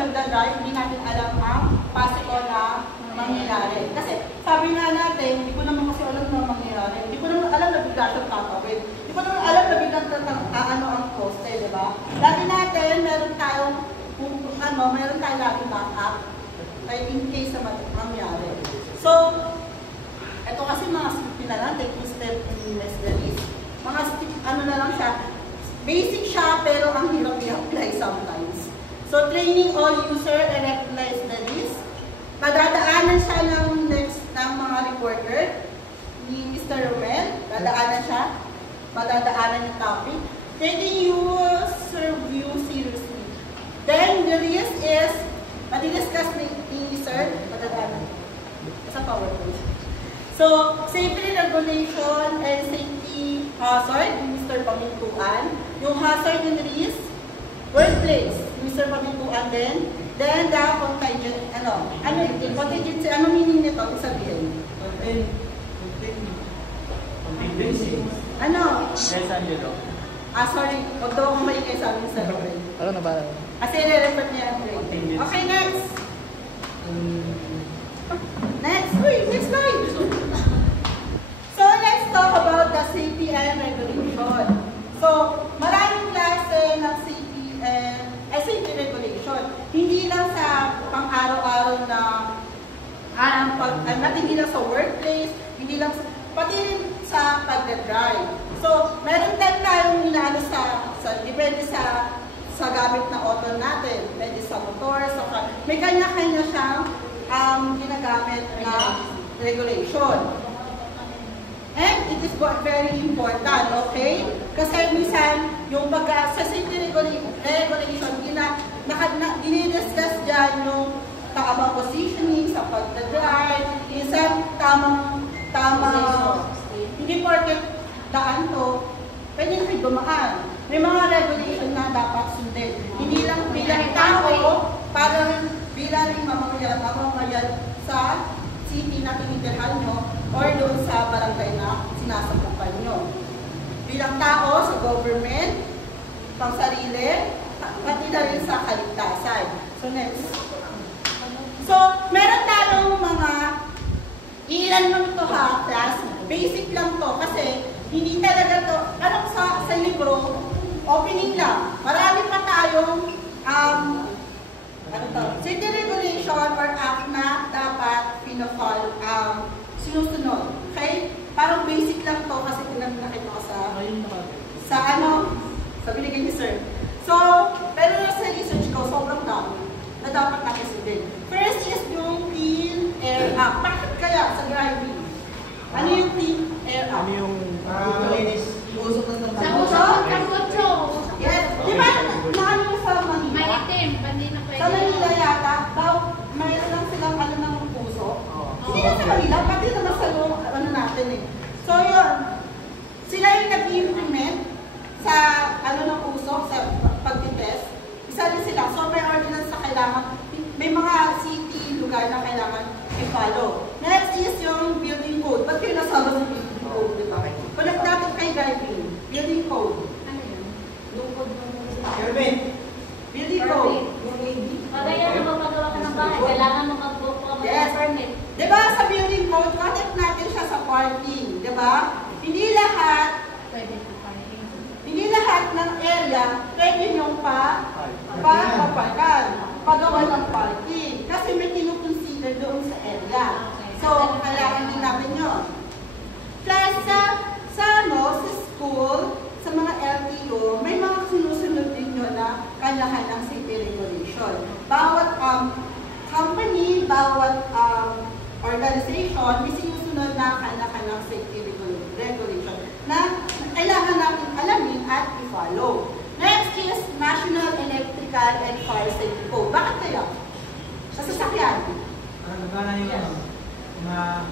nagda-drive, hindi natin alam ang possible na mangyayari. Kasi sabi nga natin, hindi ko naman kasi alam na mangyayari. Hindi ko naman alam na bigla siyang tatawid. Hindi ko naman alam na biglang ano ang poste, di ba? Lagi natin, meron tayong lagi backup in case na mangyari. So, ito kasi mga step na lang, take 2 steps in less than this. Mga step, ano na lang siya, basic siya pero ang hirap i-apply sometimes. So, training all user and apply studies. Madadaanan siya ng mga reporter ni Mr. Romel. Dadaanan siya. Madadaanan yung topic. Taking user view seriously. Then, the rest is, madidiscuss ni Sir, madadaanan. Sa PowerPoint. So, safety regulation and safety hazard, Mr. Pamintuan. Yung hazard and risk, workplace, Mr. Pamintuan din. Then, the contingent, contingency, ano meaning nito? Ang sabihin? Contingency. Ano? Yes, sorry. Huwag daw akong maingay sa amin sa grade. Ano na ba? Kasi nire-refer niya ang grade. Okay, next. Next slide. So, let's talk about the safety and regulation. So, maraming klase ng safety regulation. Hindi lang sa pang-araw-araw na hindi lang sa workplace, hindi lang pati rin sa pag-drive. So, meron tayong inaano depende sa gamit na auto natin. Pwede sa motor, sa car. May kanya-kanya siyang ginagamit na regulation. And it is very important, okay? Kasi minsan, yung sa safety regulation, dinidiscuss dyan yung tamang positioning sa pag-drive, minsan hindi porket daan to, pwede rin dumaan. May mga regulation na dapat sundin. Hindi lang bilang tao, parang bilang mamamayan sa city na tinitirhan nyo or doon sa barangay na sinasakupan nyo. Bilang tao, sa government, pang sarili, pati na rin sa kaligtasan. So next. So, meron tayong mga ilan lang ito ha, class. Basic lang to kasi hindi talaga to, sa libro, opening lang. Marami pa tayong city regulation or act na dapat sinusunod. Okay? Parang basic lang to kasi pinag-nakita ko sa binigay ni Sir. So, pero sa research ko, sobrang dami na dapat natin sundin. First is yung Clean Air Act. Bakit kaya sa driving? Ano yung Clean Air Act? Ano yung Usok na sa usok, karbotso. Yes. Di ba? Naano sa Manila? Maitim, pandi na pwede. Sa Manila yata, mayroon lang silang ng puso. Hindi na sa Manila, pati naman sa natin eh. So yun, sila yung nag-implement sa ng puso, sa pag-test. Isa rin sila. So may ordinance na kailangan, may mga city, lugar na kailangan i-follow. Next is yung building code. Ba't kayo nasama sa building code? Diba? Connect natin kay driving. Building code. Ano yun? Lungkod ng Kervin. Building code. Pagaya na magpagawa ka ng bahay, kailangan mo mag-book ka Yes. permit. Diba sa building code, connect natin siya sa parking. Diba? Hindi lahat Pwede sa parking. Hindi lahat ng area pwede yung paparkan, pagawa ng parking. Kasi may kinukonsider doon sa area. So, kailangan din natin yun. Plus, sa school, sa mga LTO, may mga sinusunod din yun na kailangan ng safety regulation. Bawat company, bawat organization, may sinusunod na kailangan ng safety regulation na kailangan natin alamin at i-follow. Next is National Electrical and Fire Safety Code. Bakit kaya? Sa sasakyan. Nagana yung mga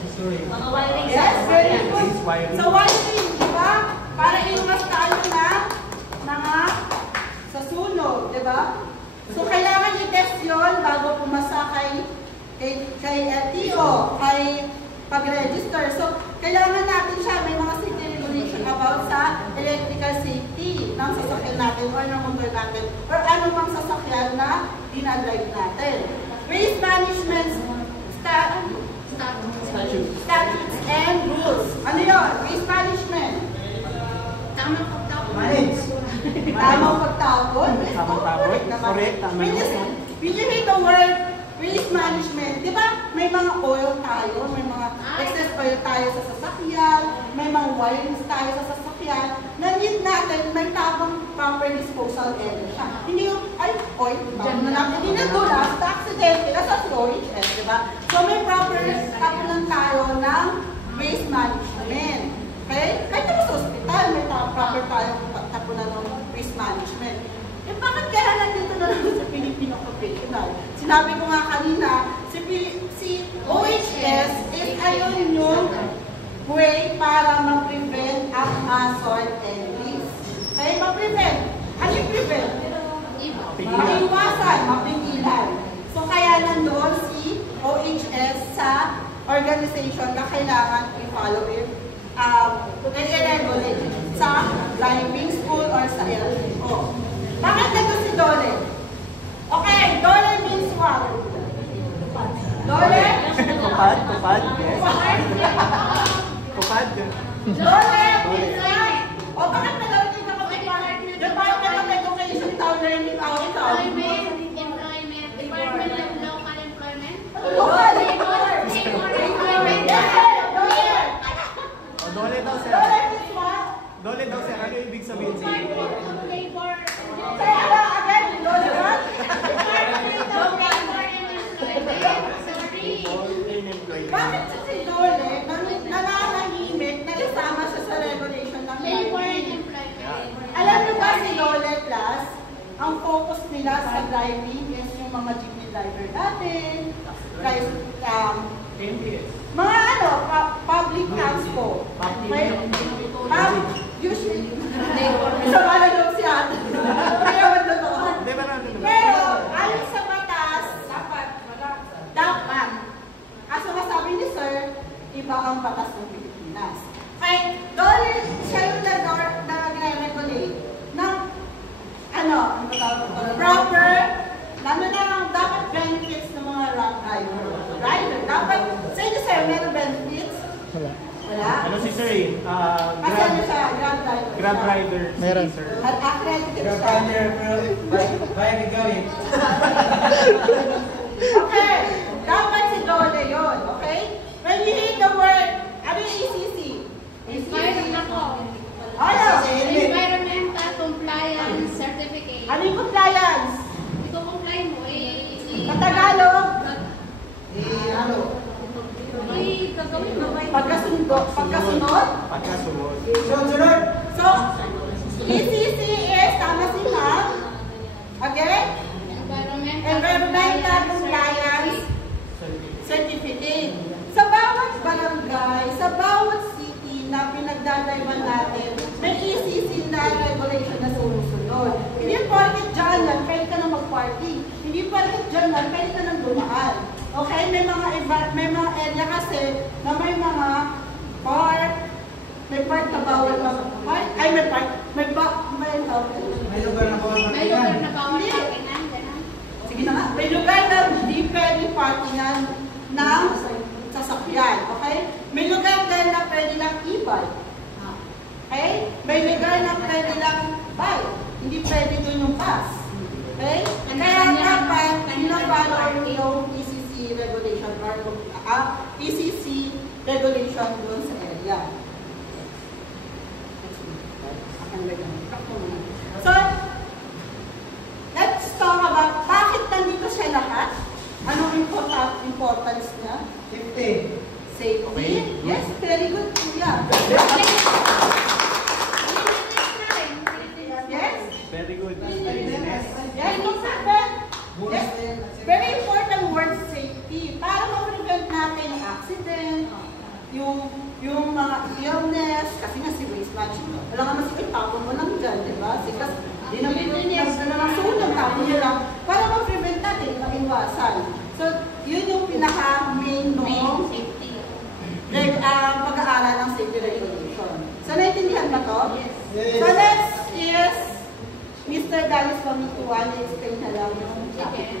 susurin. Mga wiring. Yes, very good. Wiring. So wiring, di ba? Para iwas tayo na mga sa sunog, di ba? So kailangan i-test yun bago pumasa kay LTO, kay pag-register. So kailangan natin siya, may mga safety regulation about sa electrical safety ng sasakyan natin or ng motor natin or ano mang sasakyan na dinadrive natin. Waste management statutes and rules. Ano yun? Waste management. Tamang pagtapon. Manage. Tamang pagtapon. Tamang tapon. Correct. Tama yun. When you hear the word waste management, di ba may mga oil tayo, may mga excess oil tayo sa sasakyan, may mga wirings tayo sa sasakyan, na need natin, may tamang proper disposal area siya. Hindi yung, ay, oil, tapon na natin, hindi na doon, sa accident, nasa storage area, di ba? So may proper tapunan tayo ng waste management. Okay? Kahit naman sa hospital, may proper tayo tapunan ng waste management. Eh bakit kaya nandito na lang sa Filipino Professional? Sinabi ko nga kanina, si OHS is ayun yung way para ma-prevent ang hazard and risk. Okay, ma-prevent. Ano yung prevent? Maiwasan, mapigilan. So kaya nandun si OHS sa organization na kailangan i-follow it, i-regulate sa driving school or sa LTO. Bakit nandun si Dole? Okay, Dole means what? Dole? Kupad? Kupad? Yes. Kupad? Dole means what? O bakit nalawin ka kung Department of Education, Town Learning Outcome? Department of Local Employment. Local! Employment. Dole! O, Dole daw, sir. Dole means what? Dole daw, sir. Ano ibig sabihin sa iyo? Labor. Say ala again, Dole what? Bakit si Dole nananahimik na isama siya sa regulation ng Labor and driving? employment. Alam niyo ba si Dole class, ang focus nila sa driving is yung mga jeepney driver natin, guys, NTS. mga ano, public transport. Okay? Usually, isa pala daw si ate. Kaya wala to. Hindi ba natin? Pero, ayon sa batas, dapat. Kaso masabi ni Sir, iba ang batas ng Pilipinas. Kaya, doon siya yung nag-regulate ng proper, dapat benefits ng mga rider. Dapat, sa inyo Sir, meron benefits? Wala. Ano si sir eh? Kasi ano siya, Grab driver. Grab rider. Meron. Sir. At accredited Grab siya. rider, bayan gawin. Okay, dapat si Dole yun, okay? When you hear the word, ano yung ECC? Environmental Compliance Certificate. Ano yung compliance? Ito comply mo Sa Tagalog? gagawin mo. Pagkasunod? Pagkasunod. Sunod. So, ECC is, tama si ma'am, okay? Environmental Compliance Certificate. Sa bawat barangay, sa bawat city na pinagdadaywan natin, may ECC na regulation na sumusunod. Hindi porket dyan lang, pwede ka na mag-party. Hindi porket dyan lang, pwede ka nang dumaan. Okay? May mga area kasi na may mga park, may park na bawal mag-park. Ay, may park. May lugar na bawal May lugar na magkilan. bawal Hindi. pakinan, gano'n. Sige na nga. May lugar na hindi pwede parkingan ng sasakyan. Okay? May lugar din na pwede lang e-bike. Okay? May lugar na pwede lang bike. Hindi pwede doon yung bus. Okay? Kaya dapat pinapalo yung ECC regulation or ECC regulation doon sa area. So, let's talk about bakit nandito siya lahat. Anong importance niya? Safety. Okay. Yes, very good. Yeah. Yes? Very good. Yes, no problem. Yes. Very important word, safety. Para ma-prevent natin yung accident, yung mga illness, kasi nga si waste management. Wala nga mas tapon mo lang dyan, di ba? Kasi di na nasunog, tapon mo lang. Para ma-prevent natin, maiwasan. So, yun yung pinaka-main nung pag-aaral ng safety regulation. So, naintindihan ba to? Yes. So, next is Mr. Galis Pamituan, explain na lang yung topic